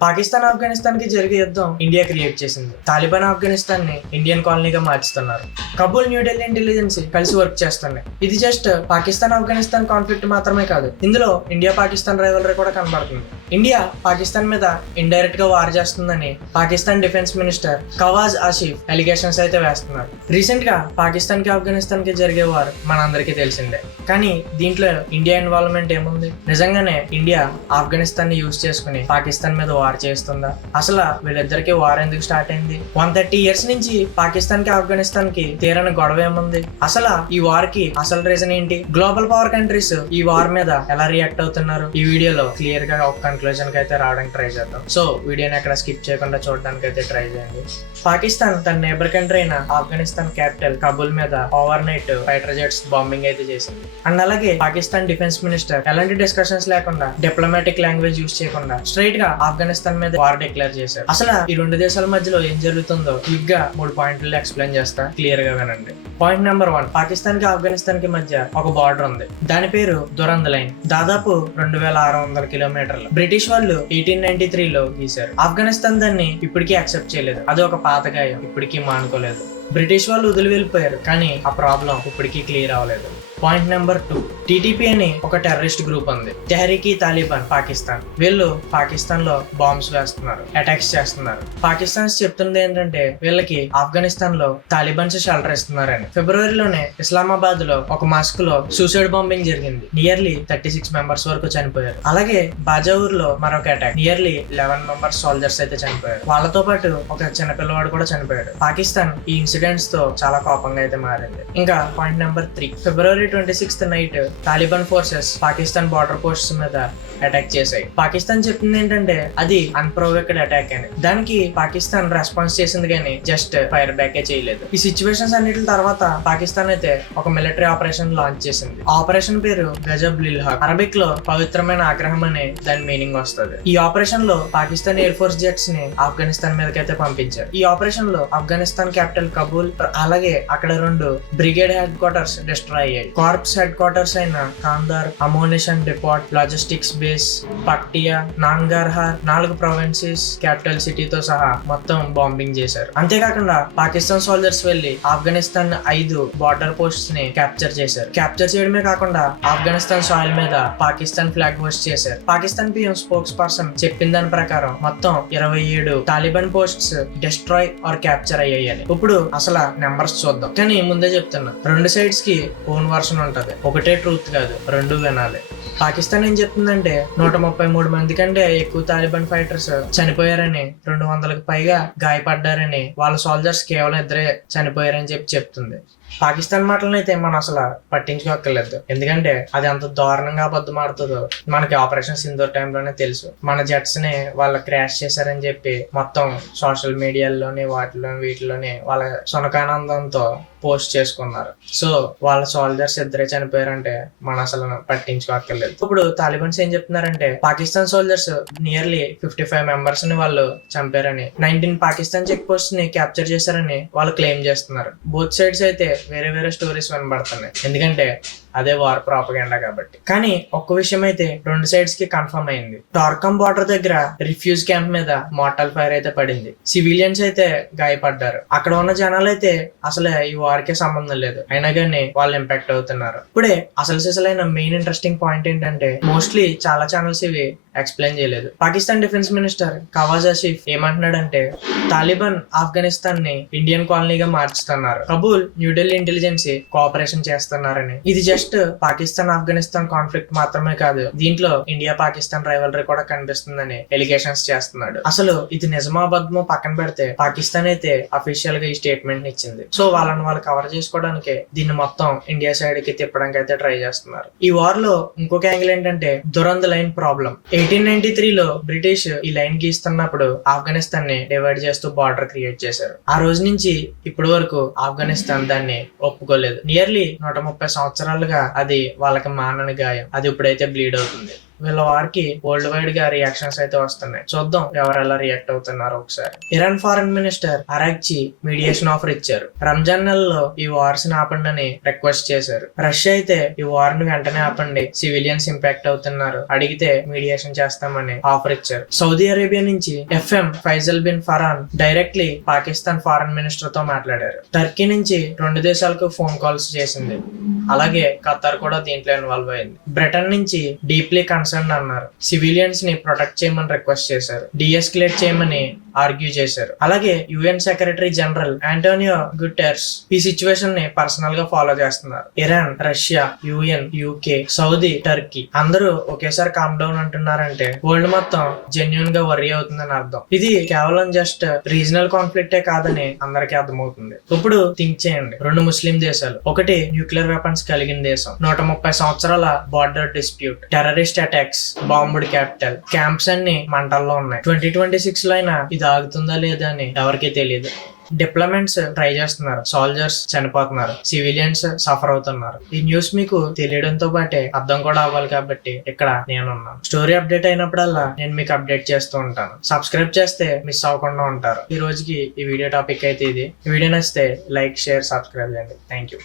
పాకిస్తాన్ ఆఫ్ఘనిస్తాన్ కి జరిగే యుద్ధం ఇండియా క్రియేట్ చేసింది. తాలిబాన్ ఆఫ్ఘనిస్తాన్ ని ఇండియన్ కాలనీగా మార్చుతున్నారు. కబూల్, న్యూఢిల్లీ ఇంటెలిజెన్స్ కలిసి వర్క్ చేస్తున్నాయి. ఇది జస్ట్ పాకిస్తాన్ ఆఫ్ఘనిస్తాన్ కాన్ఫ్లిక్ట్ మాత్రమే కాదు, ఇందులో ఇండియా పాకిస్తాన్ రైవలరీ కూడా కనబడుతుంది. ఇండియా పాకిస్తాన్ మీద ఇండైరెక్ట్ గా వార్ చేస్తుందని Pakistan defence minister Khawaja Asif allegations అయితే వేస్తున్నారు. రీసెంట్ గా పాకిస్తాన్ కి ఆఫ్ఘనిస్తాన్ కి జరిగే వార్ మనందరికీ తెలిసిందే. కానీ దీంట్లో ఇండియా ఇన్వాల్వ్మెంట్ ఏముంది? నిజంగానే ఇండియా ఆఫ్ఘనిస్తాన్ ని యూజ్ చేసుకుని పాకిస్తాన్ మీద వార్ చేస్తుందా? అసలు వీళ్ళిద్దరికి వార్ ఎందుకు స్టార్ట్ అయింది? 130 years నుంచి పాకిస్తాన్ కి ఆఫ్ఘనిస్తాన్ కి తీరని గొడవ ఏముంది? అసలు ఈ వార్ కి అసలు రీజన్ ఏంటి? గ్లోబల్ పవర్ కంట్రీస్ ఈ వార్ మీద ఎలా రియాక్ట్ అవుతున్నారు? ఈ వీడియోలో క్లియర్ గా ఒక కన్క్లూజన్ కి అయితే రావడానికి ట్రై చేద్దాం. సో వీడియోని ఎక్కడ స్కిప్ చేయకుండా చూడడానికి అయితే ట్రై చేయండి. పాకిస్తాన్ తన నేబర్ కంట్రీ అయిన ఆఫ్ఘనిస్తాన్ క్యాపిటల్ కబూల్ మీద over night fighter jets bombing అయితే చేసింది. అండ్ అలాగే పాకిస్తాన్ డిఫెన్స్ మినిస్టర్ ఎలాంటి డిస్కషన్స్ లేకుండా, డిప్లొమాటిక్ లాంగ్వేజ్ యూజ్ చేయకుండా స్ట్రైట్ గా ఆఫ్ఘనిస్తాన్ మీద వార్ డిక్లేర్ చేశారు. అసలు ఈ రెండు దేశాల మధ్యలో ఏం జరుగుతుందో క్విక్ గా 3 పాయింట్లు ఎక్స్ప్లెయిన్ చేస్తా, క్లియర్ గా వినండి. పాయింట్ నెంబర్ 1, పాకిస్తాన్ కి ఆఫ్ఘనిస్తాన్ కి మధ్య ఒక బార్డర్ ఉంది. దాని పేరు దురంద్ లైన్. దాదాపు 2600 కిలోమీటర్లు. బ్రిటిష్ వాళ్ళు 1893లో గీశారు. ఆఫ్ఘనిస్తాన్ దాన్ని ఇప్పటికీ యాక్సెప్ట్ చేయలేదు. అది ఒక పాత గాయం, ఇప్పటికీ మానుకోలేదు. బ్రిటిష్ వాళ్ళు వదిలి వెళ్ళిపోయారు, కానీ ఆ ప్రాబ్లం ఇప్పటికీ క్లియర్ అవ్వలేదు. పాయింట్ నెంబర్ 2, టీటీపీ అని ఒక టెర్రరిస్ట్ గ్రూప్ ఉంది. తెహ్రీక్ తాలిబాన్ పాకిస్తాన్. వీళ్ళు పాకిస్తాన్ లో బాంబ్స్ వేస్తున్నారు, అటాక్స్ చేస్తున్నారు. పాకిస్తాన్ చెప్తుంది ఏంటంటే వీళ్ళకి ఆఫ్ఘనిస్తాన్ లో తాలిబాన్స్ షెల్టర్ ఇస్తున్నారని. ఫిబ్రవరిలోనే ఇస్లామాబాద్ లో ఒక మాస్క్ లో సూసైడ్ బాంబింగ్ జరిగింది. నియర్లీ 36 మెంబర్స్ వరకు చనిపోయారు. అలాగే బాజావూర్ లో మరొక అటాక్, నియర్లీ 11 మెంబర్స్ సోల్జర్స్ అయితే చనిపోయారు. వాళ్ళతో పాటు ఒక చిన్న పిల్లవాడు కూడా చనిపోయాడు. పాకిస్తాన్ ఈ ఇన్సిడెంట్స్ తో చాలా కోపంగా అయితే మారింది. ఇంకా పాయింట్ నెంబర్ 3, ఫిబ్రవరి 26th night Taliban forces Pakistan border posts మీద అటాక్ చేశాయి. పాకిస్తాన్ చెప్పింది ఏంటంటే అది అన్ప్రొవోక్డ్ అటాక్ అని. దానికి పాకిస్తాన్ రెస్పాన్స్ చేసింది కానీ జస్ట్ ఫైర్ బ్యాక్ చేయలేదు. ఈ సిచ్యువేషన్స్ అన్నిటి తర్వాత పాకిస్తాన్ అయితే ఒక మిలిటరీ ఆపరేషన్ లాంచ్ చేసింది. ఆపరేషన్ పేరు గజబ్ లిల్ హక్. అరబిక్ లో పవిత్రమైన ఆగ్రహం అనే దాని మీనింగ్ వస్తుంది. ఈ ఆపరేషన్ లో పాకిస్తాన్ ఎయిర్ ఫోర్స్ జెట్స్ ని ఆఫ్ఘనిస్తాన్ మీదకైతే పంపించారు. ఈ ఆపరేషన్ లో ఆఫ్ఘనిస్తాన్ క్యాపిటల్ కబూల్, అలాగే అక్కడ 2 బ్రిగేడ్ హెడ్ క్వార్టర్స్ డిస్ట్రాయ్ అయ్యాయి. కార్ప్స్ హెడ్ క్వార్టర్స్ అయిన Kandahar, ammunition depot, logistics base, Paktia, Nangarhar, 4 provinces, capital సిటీతో సహా మొత్తం బాంబింగ్ చేశారు. అంతేకాకుండా పాకిస్తాన్ సోల్జర్స్ వెళ్లి ఆఫ్ఘనిస్తాన్ 5 బార్డర్ పోస్ట్స్ ని క్యాప్చర్ చేశారు. క్యాప్చర్ చేయడమే కాకుండా ఆఫ్ఘనిస్తాన్ సాయిల్ మీద పాకిస్తాన్ ఫ్లాగ్ హోస్ట్ చేశారు. పాకిస్తాన్ పిఎం స్పోక్స్ పర్సన్ చెప్పిన దాని ప్రకారం మొత్తం 27 Taliban posts destroy or capture అయ్యాయని. ఇప్పుడు అసలు నెంబర్స్ చూద్దాం. కానీ ముందే చెప్తున్నా, 2 sides కి ఓన్ వర్షన్ ఉంటది. ఒకటే ట్రూత్ కాదు, 2 వినాలి. పాకిస్తాన్ ఏం చెప్తుందంటే 133 మంది కంటే ఎక్కువ తాలిబాన్ ఫైటర్స్ చనిపోయారని, 200కి పైగా గాయపడ్డారని, వాళ్ళ సోల్జర్స్ కేవలం 2 చనిపోయారని చెప్తుంది. పాకిస్తాన్ మాటలను అయితే మనం అసలు పట్టించుకోక్కర్లేదు, ఎందుకంటే అది అంత దారుణంగా అబద్ధం ఆడుతుందో మనకి ఆపరేషన్ సింధూర్ టైంలోనే తెలుసు. మన జెట్స్ ని వాళ్ళ క్రాష్ చేశారని చెప్పి మొత్తం సోషల్ మీడియాలోని వీటిలోని వాళ్ళ సునకానందంతో పోస్ట్ చేసుకున్నారు. సో వాళ్ళ సోల్జర్స్ 2 చనిపోయారంటే మనం అసలు పట్టించుకోక్కర్లేదు. ఇప్పుడు తాలిబాన్స్ ఏం చెప్తున్నారంటే పాకిస్తాన్ సోల్జర్స్ నియర్లీ 55 మెంబర్స్ ని వాళ్ళు చంపారని, 19 పాకిస్తాన్ చెక్ పోస్ట్ ని క్యాప్చర్ చేశారని వాళ్ళు క్లెయిమ్ చేస్తున్నారు. బోత్ సైడ్స్ అయితే వేరే స్టోరీస్ వినబడుతున్నాయి, ఎందుకంటే అదే వార్ ప్రాపగెండా కాబట్టి. కానీ ఒక్క విషయం అయితే 2 sides కి కన్ఫర్మ్ అయింది. టార్కమ్ బార్డర్ దగ్గర రిఫ్యూజ్ క్యాంప్ మీద మార్టల్ ఫైర్ అయితే పడింది. సివిలియన్స్ అయితే గాయపడ్డారు. అక్కడ ఉన్న జనాలు అయితే అసలు ఈ వార్ కి సంబంధం లేదు, అయినా కానీ వాళ్ళు ఇంపాక్ట్ అవుతున్నారు. ఇప్పుడే అసలైన మెయిన్ ఇంట్రెస్టింగ్ పాయింట్ ఏంటంటే మోస్ట్లీ చాలా ఛానల్స్ ఇవి ఎక్స్ప్లెయిన్ చేయలేదు. పాకిస్తాన్ డిఫెన్స్ మినిస్టర్ ఖవాజ్ ఆసిఫ్ ఏమంటున్నాడంటే తాలిబాన్ ఆఫ్ఘనిస్తాన్ ని Indian కాలనీగా మార్చుతున్నారు, Kabul, New Delhi intelligence cooperation చేస్తున్నారని. ఇది జస్ట్ పాకిస్తాన్ ఆఫ్ఘనిస్తాన్ కాన్ఫ్లిక్ట్ మాత్రమే కాదు, దీంట్లో ఇండియా పాకిస్తాన్ రైవలరీ కూడా కనిపిస్తుందని ఎలిగేషన్స్ చేస్తున్నాడు. అసలు ఇది నిజమో అబద్ధమో పక్కన పెడితే పాకిస్తాన్ అయితే అఫీషియల్ గా ఈ స్టేట్మెంట్ ఇచ్చింది. సో వాళ్ళని వాళ్ళు కవర్ చేసుకోవడానికి దీన్ని మొత్తం ఇండియా సైడ్ కి తిప్పడానికి అయితే ట్రై చేస్తున్నారు. ఈ వార్ లో ఇంకొక యాంగిల్ ఏంటంటే దురంద్ లైన్ ప్రాబ్లం. 1893లో బ్రిటిష్ ఈ లైన్ గీస్తున్నప్పుడు ఆఫ్ఘనిస్తాన్ ని డివైడ్ చేస్తూ బార్డర్ క్రియేట్ చేశారు. ఆ రోజు నుంచి ఇప్పటి వరకు ఆఫ్ఘనిస్తాన్ దాన్ని ఒప్పుకోలేదు. నియర్లీ 130 సంవత్సరాలుగా అది వాళ్ళకి మానని గాయం. అది ఇప్పుడైతే బ్లీడ్ అవుతుంది. వీళ్ళ వారికి వరల్డ్ వైడ్ గా రియాక్షన్స్ అయితే వస్తున్నాయి. చూద్దాం ఎవరు ఎలా రియాక్ట్ అవుతున్నారో ఒకసారి. Iran foreign minister Araghchi mediation offer ఇచ్చారు. రంజాన్ నెలలో ఈ వార్స్ ని ఆపండి అని రిక్వెస్ట్ చేశారు. రష్యా అయితే ఈ వార్ ని వెంటనే ఆపండి, సివిలియన్స్ ఇంపాక్ట్ అవుతున్నారు, అడిగితే మీడియేషన్ చేస్తామని ఆఫర్ ఇచ్చారు. సౌదీ అరేబియా నుంచి FM Faisal bin Farhan directly Pakistan foreign minister తో మాట్లాడారు. టర్కీ నుంచి 2 దేశాలకు ఫోన్ కాల్స్ చేసింది. అలాగే ఖతార్ కూడా దీంట్లో ఇన్వాల్వ్ అయింది. బ్రిటన్ నుంచి డీప్లీ కన్సర్న్ అన్నారు. సివిలియన్స్ ని ప్రొటెక్ట్ చేయమని రిక్వెస్ట్ చేశారు. డిఎస్కలేట్ చేయమని ఆర్గ్యూ చేశారు. అలాగే UN secretary general Antonio Guterres ఈ సిచ్యువేషన్ ని పర్సనల్ గా ఫాలో చేస్తున్నారు. Iran, Russia, UN, UK, Saudi, Turkey అందరూ ఒకేసారి కామ్ డౌన్ అంటున్నారంటే వరల్డ్ మొత్తం జెన్యున్ గా వర్రీ అవుతుందని అర్థం. ఇది కేవలం జస్ట్ రీజనల్ కాన్ఫ్లిక్టే కాదని అందరికీ అర్థమవుతుంది. ఇప్పుడు థింక్ చేయండి. 2 ముస్లిం దేశాలు, ఒకటి న్యూక్లియర్ వెపన్స్ కలిగిన దేశం, 130 సంవత్సరాల border dispute, terrorist attacks, bombed capital, camps అన్ని మంటల్లో ఉన్నాయి. 2026 లో అయినా ఇది ఆగుతుందా లేదా అని ఎవరికీ తెలియదు. డిప్లొమెంట్స్ ట్రై చేస్తున్నారు, సోల్జర్స్ చనిపోతున్నారు, సివిలియన్స్ సఫర్ అవుతున్నారు. ఈ న్యూస్ మీకు తెలియడంతో పాటే అర్థం కూడా అవ్వాలి కాబట్టి ఇక్కడ నేనున్నాను. స్టోరీ అప్డేట్ అయినప్పుడల్లా నేను మీకు అప్డేట్ చేస్తూ ఉంటాను. సబ్స్క్రైబ్ చేస్తే మిస్ అవ్వకుండా ఉంటారు. ఈ రోజుకి ఈ వీడియో టాపిక్ అయితే ఇది. ఈ వీడియో నచ్చితే లైక్, షేర్, సబ్స్క్రైబ్ చేయండి. Thank you.